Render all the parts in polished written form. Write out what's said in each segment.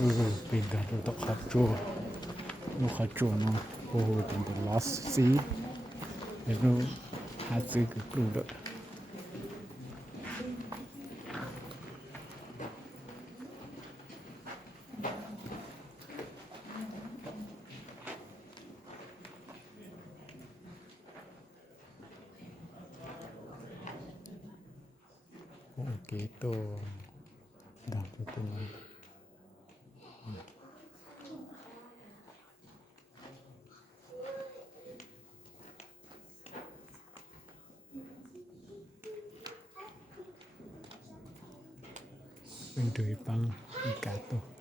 Pindah untuk Havtxwv no dan the last sea itu hasil keluar. Oh gitu, dah betul.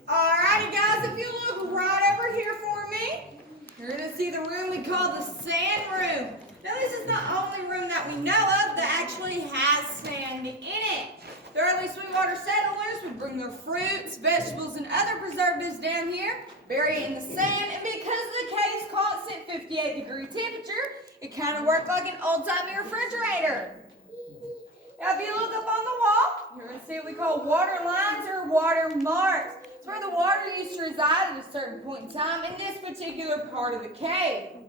Alrighty guys, if you look right over here for me, you're going to see the room we call the sand room. Now this is the only room that we know of that actually has sand in it. The early sweetwater settlers would bring their fruits, vegetables, and other preservatives down here, bury it in the sand, and because of the cave's constant 58-degree temperature, it kind of worked like an old-timey refrigerator. Now if you look up on the wall, you're going to see what we call water lines or water marks. It's where the water used to reside at a certain point in time in this particular part of the cave.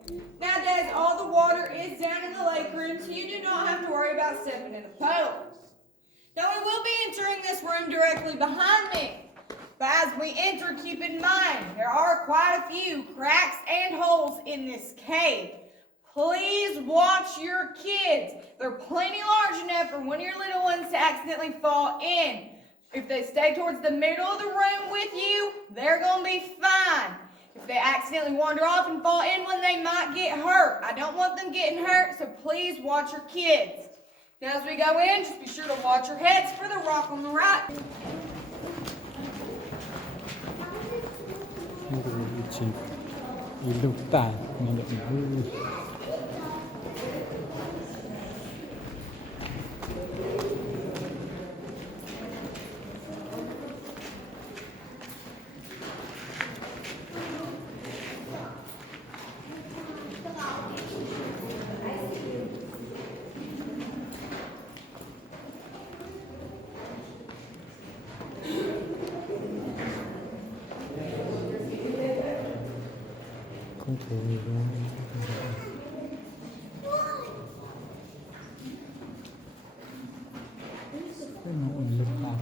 Nowadays, all the water is down in the lake room, so you do not have to worry about stepping in the puddles. Now we will be entering this room directly behind me. But as we enter, keep in mind, there are quite a few cracks and holes in this cave. Please watch your kids. They're plenty large enough for one of your little ones to accidentally fall in. If they stay towards the middle of the room with you, they're going to be fine. If they accidentally wander off and fall in one, they might get hurt. I don't want them getting hurt, so please watch your kids. Now as we go in, just be sure to watch your heads for the rock on the right.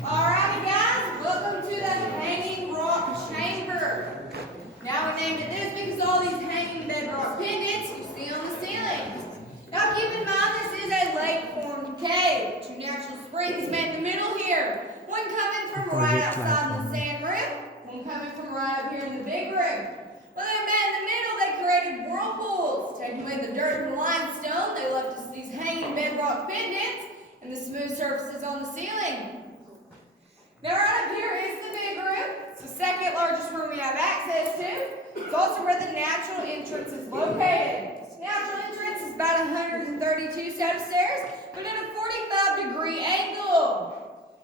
Alrighty guys, welcome to the hanging rock chamber. Now we named it this because all these hanging bedrock pendants you see on the ceiling. Now keep in mind this is a lake-formed cave. Two natural springs met in the middle here. One coming from right outside in the sand room, one coming from right up here in the big room. When they met in the middle, they created whirlpools. Taking away the dirt and limestone, they left us these hanging bedrock pendants and the smooth surfaces on the ceiling. Now right up here is the big room. It's the second largest room we have access to. It's also where the natural entrance is located. This natural entrance is about 132 set of stairs, but at a 45-degree angle.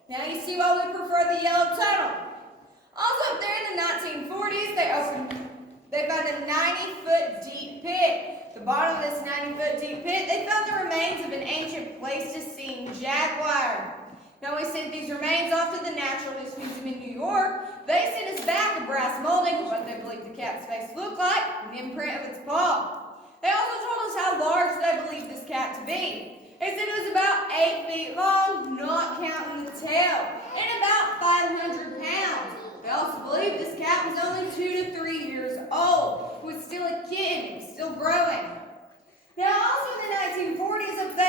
Now you see why we prefer the yellow tunnel. Also up there in the 1940s, they found a 90-foot deep pit. At the bottom of this 90-foot deep pit, they found the remains of an ancient Pleistocene jaguar. Now we sent these remains off to the Naturalist Museum in New York. They sent us back a brass molding of what they believe the cat's face looked like, and the imprint of its paw. They also told us how large they believed this cat to be. They said it was about 8 feet long, not counting the tail, and about 500 pounds.